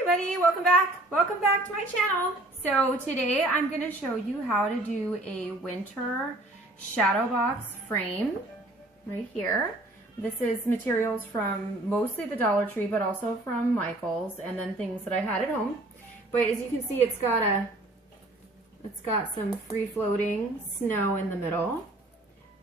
everybody, welcome back. Welcome back to my channel. So today I'm going to show you how to do a winter shadow box frame right here. This is materials from mostly the Dollar Tree, but also from Michael's, and then things that I had at home. But as you can see, it's got some free floating snow in the middle.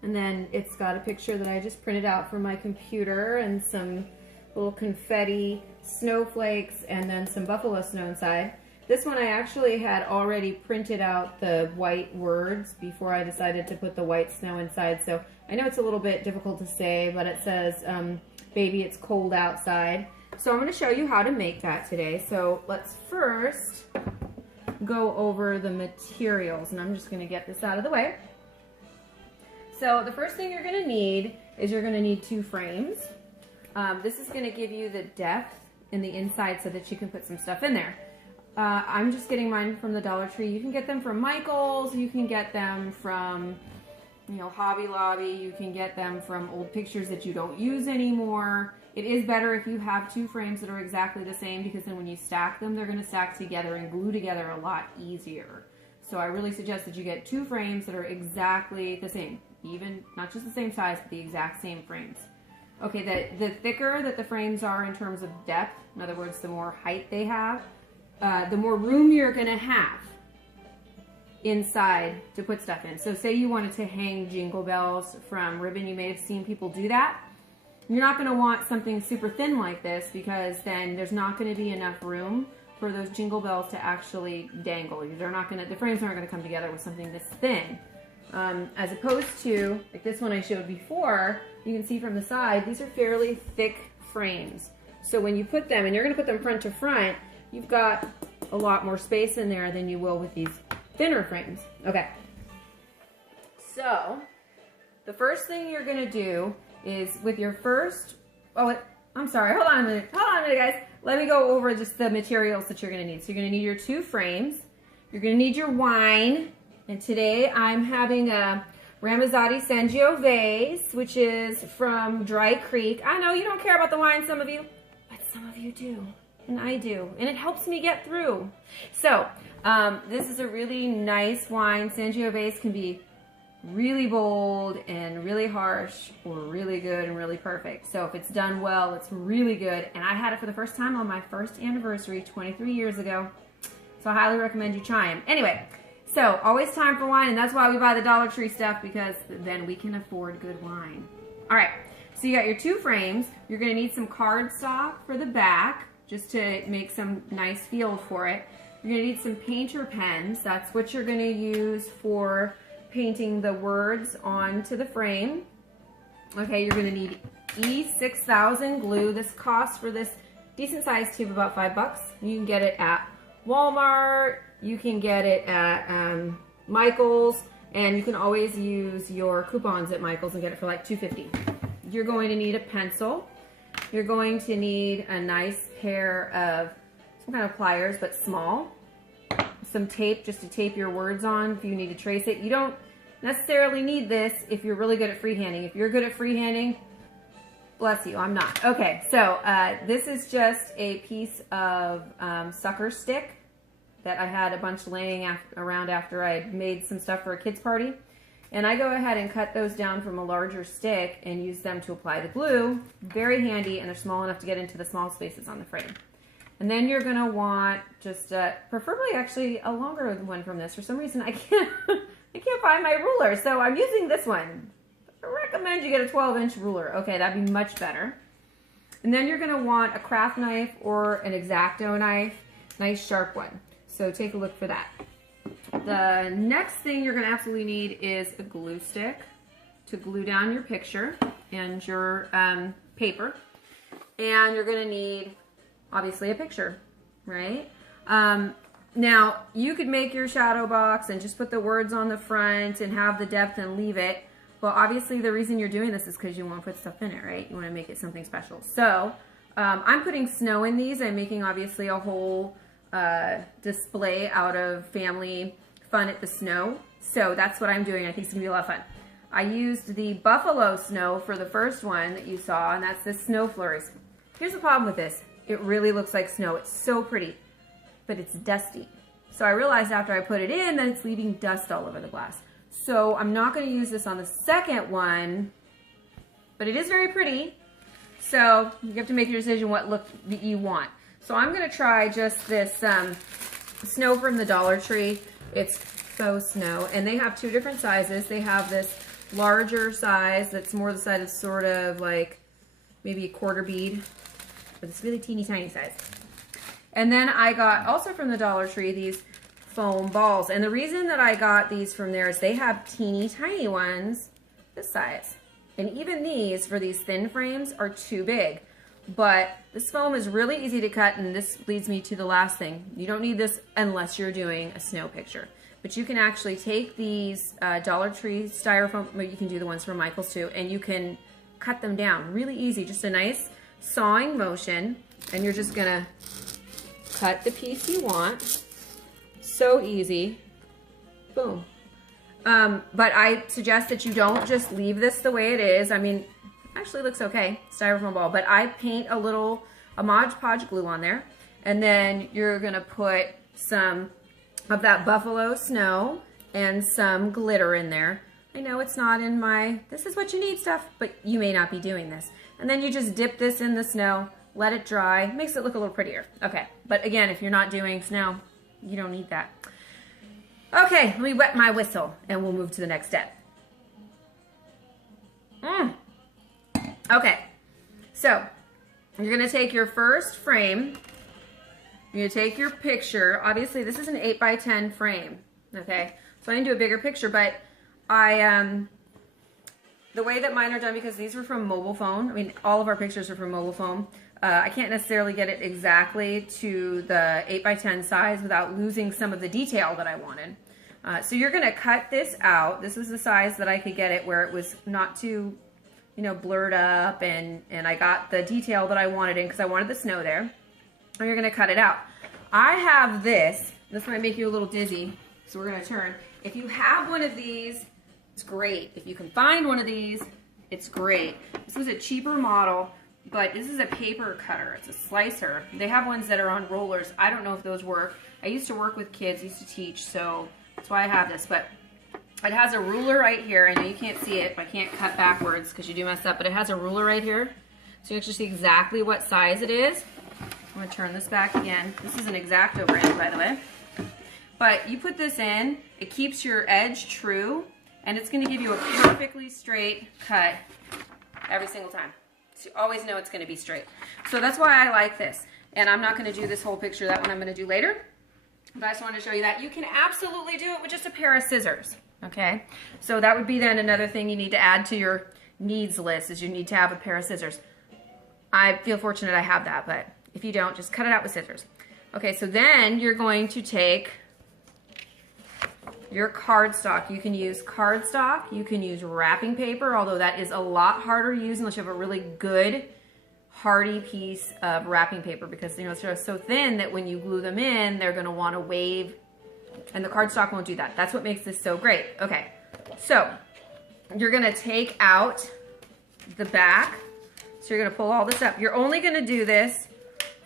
And then it's got a picture that I just printed out from my computer and some little confetti snowflakes and then some buffalo snow inside. This one I actually had already printed out the white words before I decided to put the white snow inside. So I know it's a little bit difficult to say, but it says, baby, it's cold outside. So I'm going to show you how to make that today. So let's first go over the materials, and I'm just going to get this out of the way. So the first thing you're going to need is you're going to need 2 frames. This is going to give you the depth in the inside so that you can put some stuff in there. I'm just getting mine from the Dollar Tree. You can get them from Michael's, you can get them from, Hobby Lobby, you can get them from old pictures that you don't use anymore. It is better if you have 2 frames that are exactly the same, because then when you stack them, they're going to stack together and glue together a lot easier. So I really suggest that you get 2 frames that are exactly the same, even not just the same size, but the exact same frames. Okay, the thicker that the frames are in terms of depth, in other words, the more height they have, the more room you're going to have inside to put stuff in. So say you wanted to hang jingle bells from ribbon, you may have seen people do that. You're not going to want something super thin like this, because then there's not going to be enough room for those jingle bells to actually dangle. The frames aren't going to come together with something this thin. As opposed to, like this one I showed before, you can see from the side, these are fairly thick frames. So when you put them, and you're going to put them front to front, you've got a lot more space in there than you will with these thinner frames. Okay. So the first thing you're going to do is with your first, I'm sorry, hold on a minute guys. Let me go over just the materials that you're going to need. So you're going to need your 2 frames. You're going to need your wine. And today I'm having a Ramazzotti Sangiovese, which is from Dry Creek. I know you don't care about the wine, some of you, but some of you do, and I do, and it helps me get through. So this is a really nice wine. Sangiovese can be really bold and really harsh, or really good and really perfect. So if it's done well, it's really good. And I had it for the first time on my first anniversary 23 years ago. So I highly recommend you try them. Anyway. So, always time for wine, and that's why we buy the Dollar Tree stuff, because then we can afford good wine. Alright, so you got your 2 frames. You're going to need some cardstock for the back, just to make some nice feel for it. You're going to need some painter pens. That's what you're going to use for painting the words onto the frame. Okay, you're going to need E6000 glue. This costs, for this decent sized tube, about $5. You can get it at Walmart. You can get it at Michael's, and you can always use your coupons at Michael's and get it for like $2.50. You're going to need a pencil. You're going to need a nice pair of some kind of pliers, but small. Some tape just to tape your words on if you need to trace it. You don't necessarily need this if you're really good at freehanding. If you're good at freehanding, bless you, I'm not. Okay, so this is just a piece of sucker stick that I had a bunch laying around after I had made some stuff for a kid's party. And I go ahead and cut those down from a larger stick and use them to apply the glue. Very handy, and they're small enough to get into the small spaces on the frame. And then you're going to want just, preferably actually a longer one from this. For some reason I can't find my ruler, so I'm using this one. I recommend you get a 12-inch ruler. Okay, that'd be much better. And then you're going to want a craft knife or an X-Acto knife, nice sharp one. So take a look for that. The next thing you're going to absolutely need is a glue stick to glue down your picture and your paper. And you're going to need, obviously, a picture, right? Now, you could make your shadow box and just put the words on the front and have the depth and leave it. Well, obviously, the reason you're doing this is because you want to put stuff in it, right? You want to make it something special. So, I'm putting snow in these. I'm making, obviously, a whole display out of family fun at the snow. So that's what I'm doing. I think it's going to be a lot of fun. I used the buffalo snow for the first one that you saw, and that's the snow flurries. Here's the problem with this. it really looks like snow. It's so pretty, but it's dusty. So I realized after I put it in that it's leaving dust all over the glass. So I'm not going to use this on the second one, but it is very pretty. So you have to make your decision what look that you want. So I'm going to try just this snow from the Dollar Tree. It's faux snow, and they have two different sizes. They have this larger size that's more the size of sort of like maybe a quarter bead, but it's really teeny tiny size. And then I got also from the Dollar Tree these foam balls. And the reason that I got these from there is they have teeny tiny ones this size. And even these for these thin frames are too big. But this foam is really easy to cut, and this leads me to the last thing. You don't need this unless you're doing a snow picture. But you can actually take these Dollar Tree styrofoam, or you can do the ones from Michael's too, and you can cut them down really easy. Just a nice sawing motion, and you're just gonna cut the piece you want. So easy. Boom. But I suggest that you don't just leave this the way it is. I mean, actually looks okay, styrofoam ball, but I paint a Mod Podge glue on there, and then you're gonna put some of that buffalo snow and some glitter in there. I know it's not in my, this is what you need stuff, but you may not be doing this. And then you just dip this in the snow, let it dry, makes it look a little prettier. Okay, but again, if you're not doing snow, you don't need that. Okay, let me wet my whistle and we'll move to the next step. Okay, so you're gonna take your first frame, you're gonna take your picture. Obviously this is an 8x10 frame, okay? So I didn't do a bigger picture, but the way that mine are done, because these were from mobile phone, I mean, all of our pictures are from mobile phone. I can't necessarily get it exactly to the 8x10 size without losing some of the detail that I wanted. So you're gonna cut this out. This was the size that I could get it where it was not too, you know, blurred up, and I got the detail that I wanted in because I wanted the snow there. And you're gonna cut it out. I have this might make you a little dizzy, so we're gonna turn. If you have one of these, it's great. If you can find one of these, it's great. This was a cheaper model, but this is a paper cutter. It's a slicer. They have ones that are on rollers. I don't know if those work. I used to work with kids, used to teach, so that's why I have this. But it has a ruler right here. I know you can't see it, but I can't cut backwards because you do mess up, but it has a ruler right here. So you actually see exactly what size it is. I'm gonna turn this back again. This is an X-Acto brand, by the way. But you put this in, it keeps your edge true, and it's gonna give you a perfectly straight cut every single time. So you always know it's gonna be straight. So that's why I like this. And I'm not gonna do this whole picture, that one I'm gonna do later. But I just wanted to show you that. You can absolutely do it with just a pair of scissors, okay? So that would be then another thing you need to add to your needs list, is you need to have a pair of scissors. I feel fortunate I have that, but if you don't, just cut it out with scissors. Okay, so then you're going to take your cardstock. You can use cardstock, you can use wrapping paper, although that is a lot harder to use unless you have a really good, hardy piece of wrapping paper, because, you know, it's so thin that when you glue them in, they're gonna wanna wave, and the cardstock won't do that. That's what makes this so great. Okay, so you're gonna take out the back. So you're gonna pull all this up. You're only gonna do this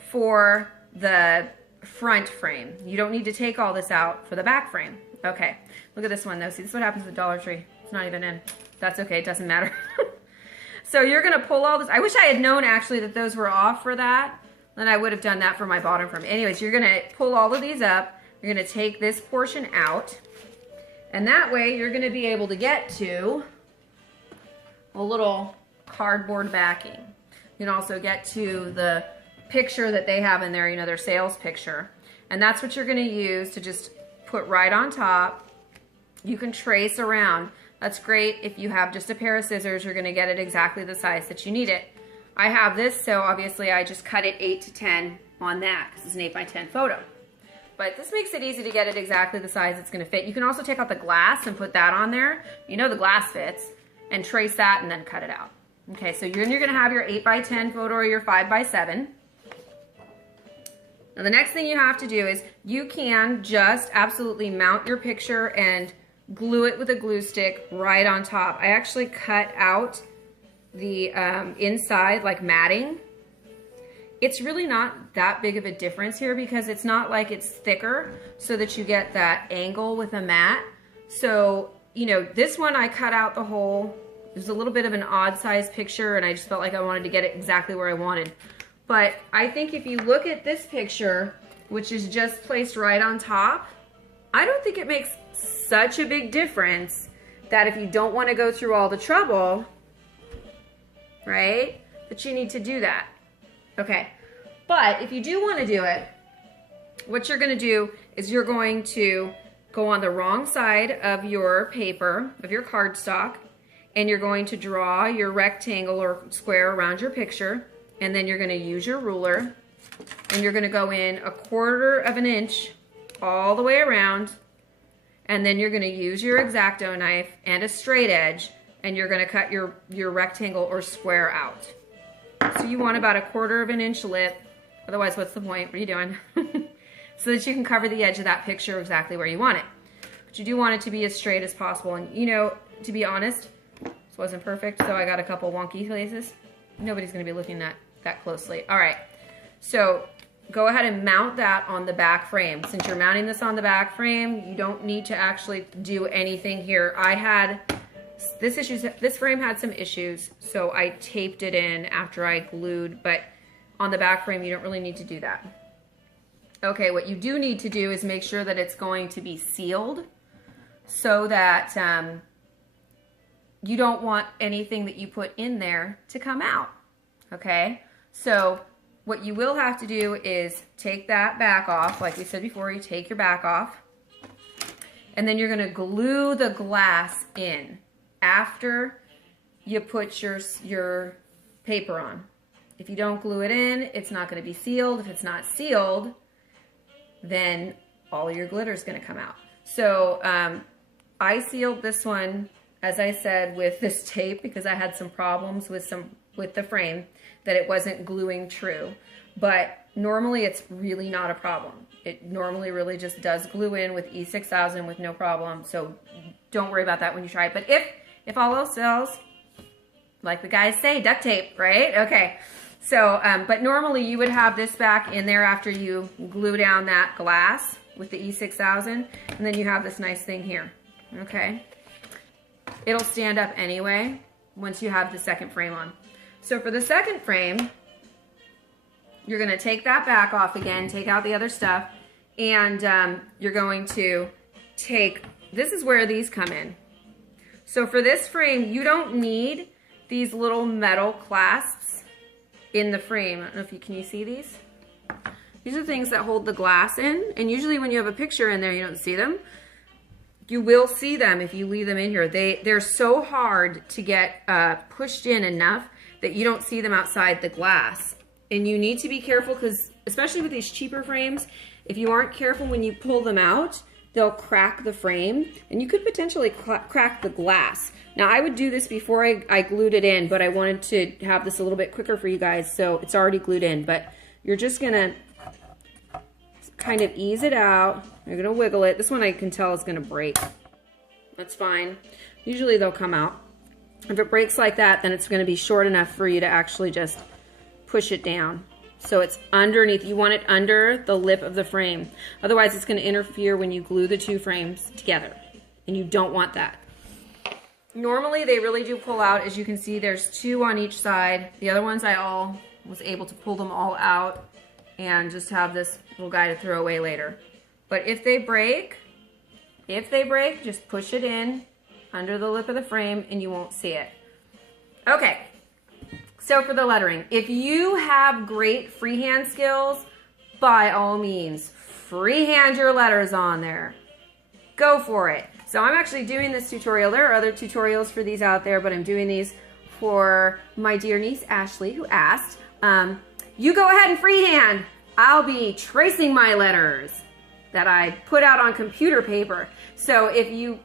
for the front frame. You don't need to take all this out for the back frame. Okay, look at this one though. See, this is what happens with Dollar Tree. It's not even in. That's okay, it doesn't matter. So you're gonna pull all this. I wish I had known actually that those were off for that. Then I would have done that for my bottom frame. Anyways, you're gonna pull all of these up. You're gonna take this portion out. And that way you're gonna be able to get to a little cardboard backing. You can also get to the picture that they have in there, you know, their sales picture. And that's what you're gonna use to just put right on top. You can trace around. That's great if you have just a pair of scissors, you're gonna get it exactly the size that you need it. I have this, so obviously I just cut it 8 to 10 on that, because it's an 8x10 photo. But this makes it easy to get it exactly the size it's gonna fit. You can also take out the glass and put that on there. You know the glass fits, and trace that and then cut it out. Okay, so you're gonna have your 8x10 photo or your 5x7. Now the next thing you have to do is you can just absolutely mount your picture and glue it with a glue stick right on top. I actually cut out the inside like matting, it's really not that big of a difference here because it's not like it's thicker so that you get that angle with a mat. So, you know, this one I cut out the hole. It was a little bit of an odd size picture and I just felt like I wanted to get it exactly where I wanted. But I think if you look at this picture, which is just placed right on top, I don't think it makes such a big difference that if you don't want to go through all the trouble, right, that you need to do that. Okay, but if you do want to do it, what you're going to do is you're going to go on the wrong side of your paper, of your cardstock, and you're going to draw your rectangle or square around your picture, and then you're going to use your ruler, and you're going to go in 1/4 of an inch all the way around, and then you're going to use your X-Acto knife and a straight edge, and you're going to cut your rectangle or square out. So you want about 1/4 of an inch lip, otherwise what's the point? What are you doing? So that you can cover the edge of that picture exactly where you want it. But you do want it to be as straight as possible, and you know, to be honest, this wasn't perfect, so I got a couple wonky places. Nobody's going to be looking at that closely. All right, so go ahead and mount that on the back frame. Since you're mounting this on the back frame, you don't need to actually do anything here. I had this frame had some issues, so I taped it in after I glued, but on the back frame, you don't really need to do that. Okay, what you do need to do is make sure that it's going to be sealed so that you don't want anything that you put in there to come out. Okay, so what you will have to do is take that back off. Like we said before, you take your back off, and then you're going to glue the glass in after you put your paper on. If you don't glue it in, it's not going to be sealed. If it's not sealed, then all your glitter is going to come out. So I sealed this one, as I said, with this tape because I had some problems with the frame that it wasn't gluing true. But normally it's really not a problem. It normally really just does glue in with E6000 with no problem. So don't worry about that when you try it. But if all else fails, like the guys say, duct tape, right? Okay. So, but normally you would have this back in there after you glue down that glass with the E6000, and then you have this nice thing here, okay? It'll stand up anyway once you have the second frame on. So for the second frame, you're gonna take that back off again, take out the other stuff, and you're going to take, this is where these come in. So for this frame, you don't need these little metal clasps in the frame. I don't know if can you see these? These are things that hold the glass in, and usually when you have a picture in there, you don't see them. You will see them if you leave them in here. They're so hard to get pushed in enough that you don't see them outside the glass. And you need to be careful because, especially with these cheaper frames, if you aren't careful when you pull them out, they'll crack the frame, and you could potentially crack the glass. Now, I would do this before I glued it in, but I wanted to have this a little bit quicker for you guys, so it's already glued in. But you're just gonna kind of ease it out. You're gonna wiggle it. This one I can tell is gonna break. That's fine. Usually they'll come out. If it breaks like that, then it's gonna be short enough for you to actually just push it down. So it's underneath. You want it under the lip of the frame. Otherwise, it's going to interfere when you glue the two frames together, and you don't want that. Normally, they really do pull out. As you can see, there's two on each side. The other ones, I was able to pull them all out and just have this little guy to throw away later. But if they break, just push it in under the lip of the frame, and you won't see it. Okay. So for the lettering, if you have great freehand skills, by all means, freehand your letters on there. Go for it. So I'm actually doing this tutorial. There are other tutorials for these out there, but I'm doing these for my dear niece, Ashley, who asked. You go ahead and freehand. I'll be tracing my letters that I put out on computer paper. So if you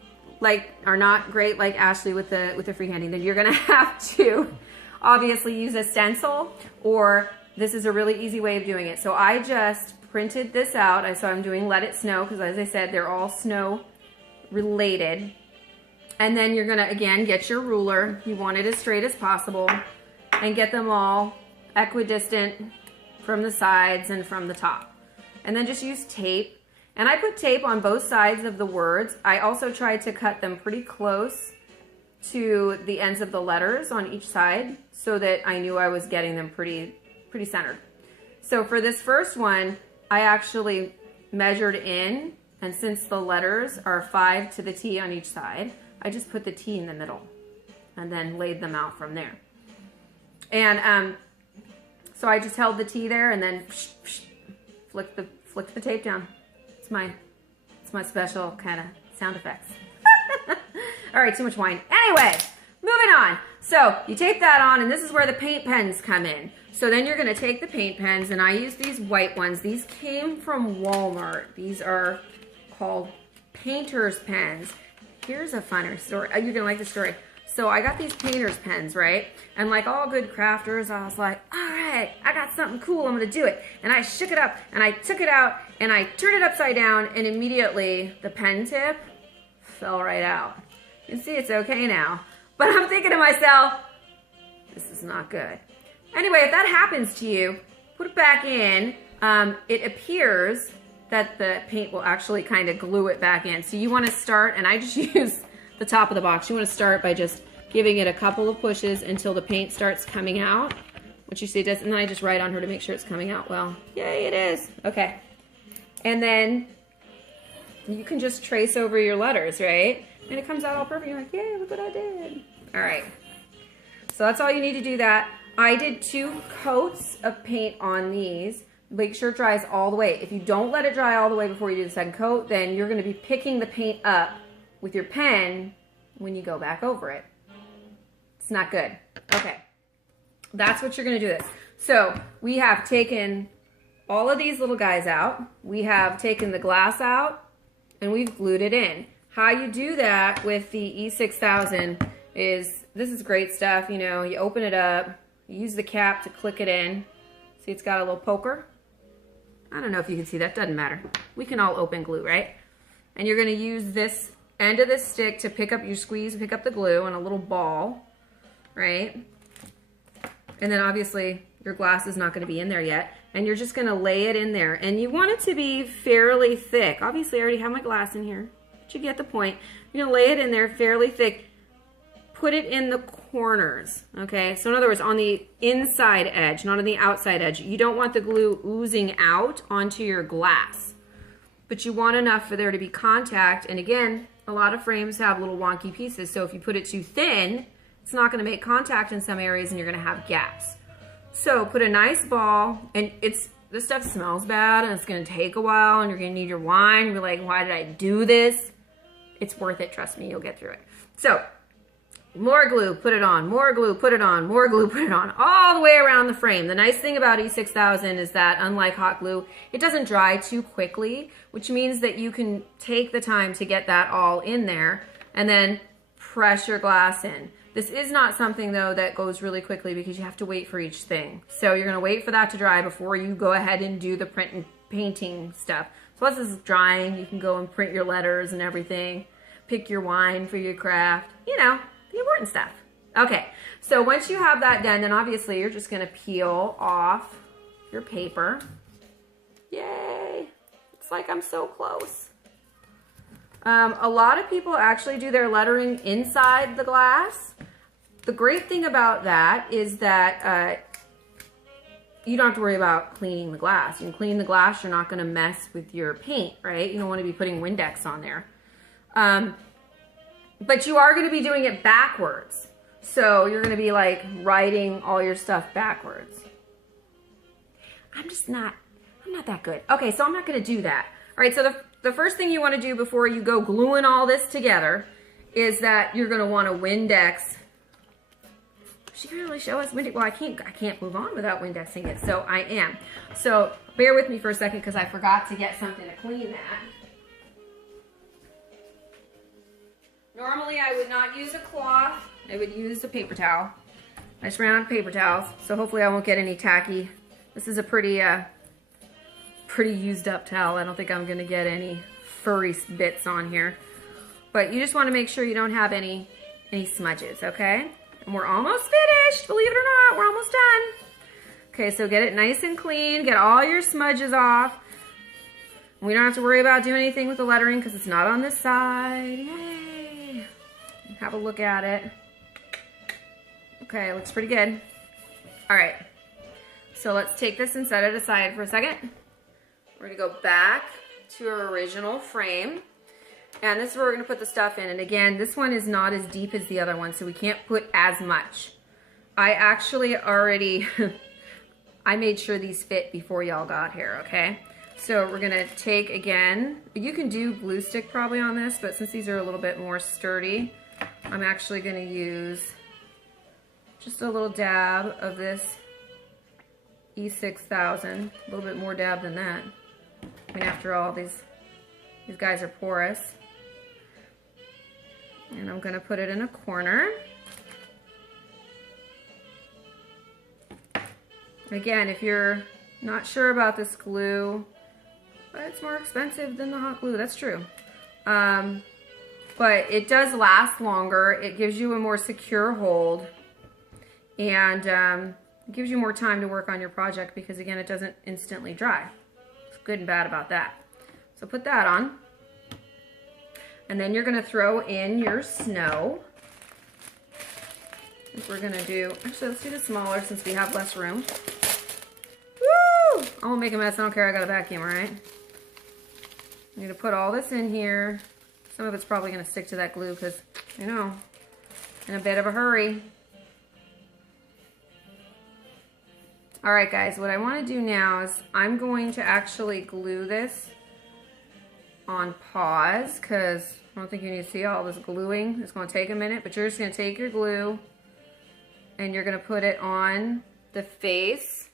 are not great like Ashley with the freehanding, then you're gonna have to obviously use a stencil, or this is a really easy way of doing it. So I just printed this out. So I'm doing Let It Snow because, as I said, they're all snow related. And then you're gonna, again, get your ruler. You want it as straight as possible and get them all equidistant from the sides and from the top. And then just use tape. And I put tape on both sides of the words. I also tried to cut them pretty close to the ends of the letters on each side so that I knew I was getting them pretty centered. So for this first one, I actually measured in, and since the letters are 5 to the T on each side, I just put the T in the middle and then laid them out from there. And so I just held the T there and then flicked the tape down. It's my special kind of sound effects. All right, too much wine. Anyway, moving on. So you tape that on, and this is where the paint pens come in. So then you're gonna take the paint pens, and I use these white ones. These came from Walmart. These are called painter's pens. Here's a funner story. You're gonna like the story. So I got these painter's pens, right? And like all good crafters, I was like, all right, I got something cool, I'm gonna do it. And I shook it up, and I took it out, and I turned it upside down, and immediately the pen tip fell right out. You can see it's okay now. But I'm thinking to myself, this is not good. Anyway, if that happens to you, put it back in. It appears that the paint will actually kind of glue it back in. So you want to start, and I just use the top of the box. You want to start by just giving it a couple of pushes until the paint starts coming out. What you see it does, and then I just write on her to make sure it's coming out well. Yay, it is. Okay. And then you can just trace over your letters, right? And it comes out all perfect. You're like, yay, look what I did. All right. So that's all you need to do that. I did 2 coats of paint on these. Make sure it dries all the way. If you don't let it dry all the way before you do the second coat, then you're going to be picking the paint up with your pen when you go back over it. It's not good. Okay. That's what you're going to do this. So we have taken all of these little guys out. We have taken the glass out, and we've glued it in. How you do that with the E6000 is, this is great stuff, you know, you open it up, you use the cap to click it in. See, it's got a little poker. I don't know if you can see that, doesn't matter. We can all open glue, right? And you're gonna use this end of this stick to pick up, you squeeze, pick up the glue on a little ball, right? And then obviously your glass is not gonna be in there yet. And you're just gonna lay it in there. And you want it to be fairly thick. Obviously I already have my glass in here. You get the point. You're gonna lay it in there fairly thick. Put it in the corners, okay? So in other words, on the inside edge, not on the outside edge. You don't want the glue oozing out onto your glass, but you want enough for there to be contact. And again, a lot of frames have little wonky pieces, so if you put it too thin, it's not gonna make contact in some areas and you're gonna have gaps. So put a nice ball, and this stuff smells bad and it's gonna take a while and you're gonna need your wine. You're like, why did I do this? It's worth it, trust me, you'll get through it. So, more glue, put it on, more glue, put it on, more glue, put it on, all the way around the frame. The nice thing about E6000 is that, unlike hot glue, it doesn't dry too quickly, which means that you can take the time to get that all in there and then press your glass in. This is not something, though, that goes really quickly because you have to wait for each thing. So you're gonna wait for that to dry before you go ahead and do the print and painting stuff. So once this is drying, you can go and print your letters and everything, pick your wine for your craft, you know, the important stuff. Okay, so once you have that done, then obviously you're just gonna peel off your paper. Yay, it's like I'm so close. A lot of people actually do their lettering inside the glass. The great thing about that is that you don't have to worry about cleaning the glass. You can clean the glass, you're not gonna mess with your paint, right? You don't wanna be putting Windex on there. But you are gonna be doing it backwards. So you're gonna be like writing all your stuff backwards. I'm not that good. Okay, so I'm not gonna do that. All right, so the first thing you wanna do before you go gluing all this together is that you're gonna wanna Windex. She can really show us Windex. Well, I can't move on without Windexing it, so I am. So bear with me for a second because I forgot to get something to clean that. Normally I would not use a cloth. I would use a paper towel. I just ran out of paper towels, so hopefully I won't get any tacky. This is a pretty used up towel. I don't think I'm gonna get any furry bits on here. But you just wanna make sure you don't have any smudges, okay? And we're almost finished, believe it or not, we're almost done. Okay, so get it nice and clean. Get all your smudges off. We don't have to worry about doing anything with the lettering because it's not on this side. Yay! Have a look at it. Okay, looks pretty good. All right, so let's take this and set it aside for a second. We're gonna go back to our original frame. And this is where we're gonna put the stuff in. And again, this one is not as deep as the other one, so we can't put as much. I actually already, I made sure these fit before y'all got here, okay? So we're gonna take, again, you can do glue stick probably on this, but since these are a little bit more sturdy, I'm actually gonna use just a little dab of this E6000, a little bit more dab than that. I mean, after all, these guys are porous. And I'm gonna put it in a corner. Again, if you're not sure about this glue, but it's more expensive than the hot glue, that's true. But it does last longer. It gives you a more secure hold, and it gives you more time to work on your project because, again, it doesn't instantly dry. It's good and bad about that. So put that on. And then you're gonna throw in your snow. I think we're gonna do, actually let's do the smaller since we have less room. Woo! I won't make a mess, I don't care, I got a vacuum, all right? I'm gonna put all this in here. Some of it's probably gonna stick to that glue because, you know, in a bit of a hurry. All right, guys, what I wanna do now is I'm going to actually glue this on pause because I don't think you need to see all this gluing. It's going to take a minute, but you're just going to take your glue and you're going to put it on the face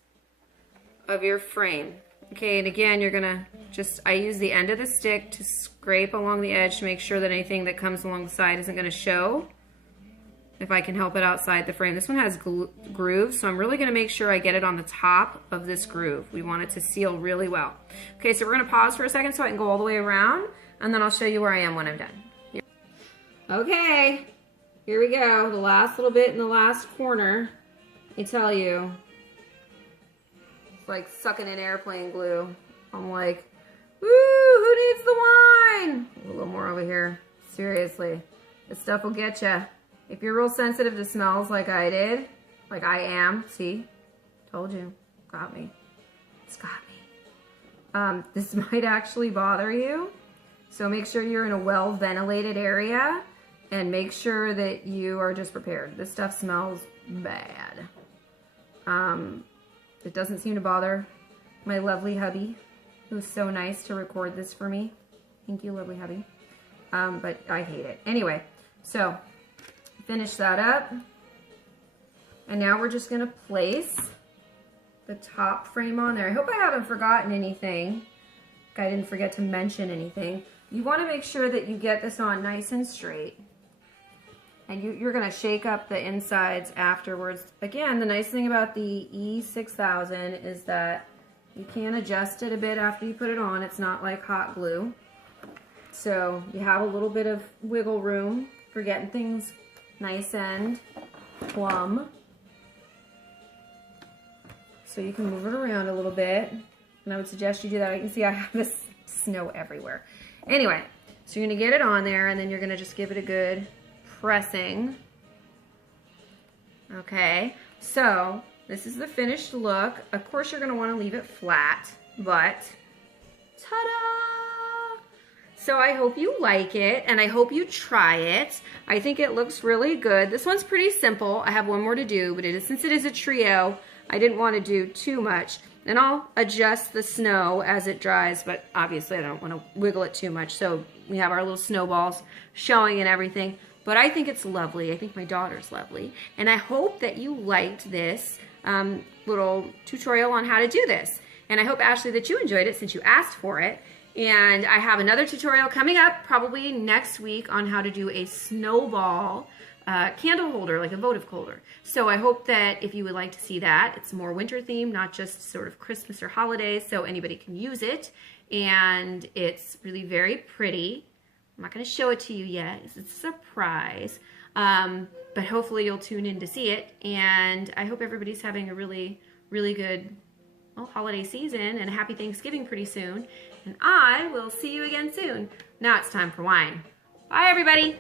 of your frame. Okay, and again, you're going to just, I use the end of the stick to scrape along the edge to make sure that anything that comes along the side isn't going to show. If I can help it outside the frame. This one has grooves, so I'm really gonna make sure I get it on the top of this groove. We want it to seal really well. Okay, so we're gonna pause for a second so I can go all the way around, and then I'll show you where I am when I'm done. Here. Okay, here we go. The last little bit in the last corner. I tell you, it's like sucking in airplane glue. I'm like, woo, who needs the wine? A little more over here. Seriously, this stuff will get you. If you're real sensitive to smells like I did, like I am, see, told you, got me, it's got me. This might actually bother you, so make sure you're in a well-ventilated area and make sure that you are just prepared. This stuff smells bad. It doesn't seem to bother my lovely hubby, who's so nice to record this for me. Thank you, lovely hubby. But I hate it. Anyway, so finish that up. And now we're just gonna place the top frame on there. I hope I haven't forgotten anything. I didn't forget to mention anything. You wanna make sure that you get this on nice and straight. And you're gonna shake up the insides afterwards. Again, the nice thing about the E6000 is that you can adjust it a bit after you put it on. It's not like hot glue. So you have a little bit of wiggle room for getting things nice and plumb. So you can move it around a little bit. And I would suggest you do that. You can see I have this snow everywhere. Anyway, so you're gonna get it on there and then you're gonna just give it a good pressing. Okay, so this is the finished look. Of course you're gonna wanna leave it flat, but ta-da! So I hope you like it and I hope you try it. I think it looks really good. This one's pretty simple. I have one more to do, but since it is a trio, I didn't want to do too much. And I'll adjust the snow as it dries, but obviously I don't want to wiggle it too much. So we have our little snowballs showing and everything. But I think it's lovely. I think my daughter's lovely. And I hope that you liked this little tutorial on how to do this. And I hope, Ashley, that you enjoyed it since you asked for it. And I have another tutorial coming up probably next week on how to do a snowball candle holder, like a votive holder. So I hope that if you would like to see that, it's more winter themed, not just sort of Christmas or holidays, so anybody can use it. And it's really very pretty. I'm not going to show it to you yet. It's a surprise. But hopefully you'll tune in to see it. And I hope everybody's having a really, really good holiday season and a happy Thanksgiving pretty soon. And I will see you again soon. Now it's time for wine. Bye, everybody.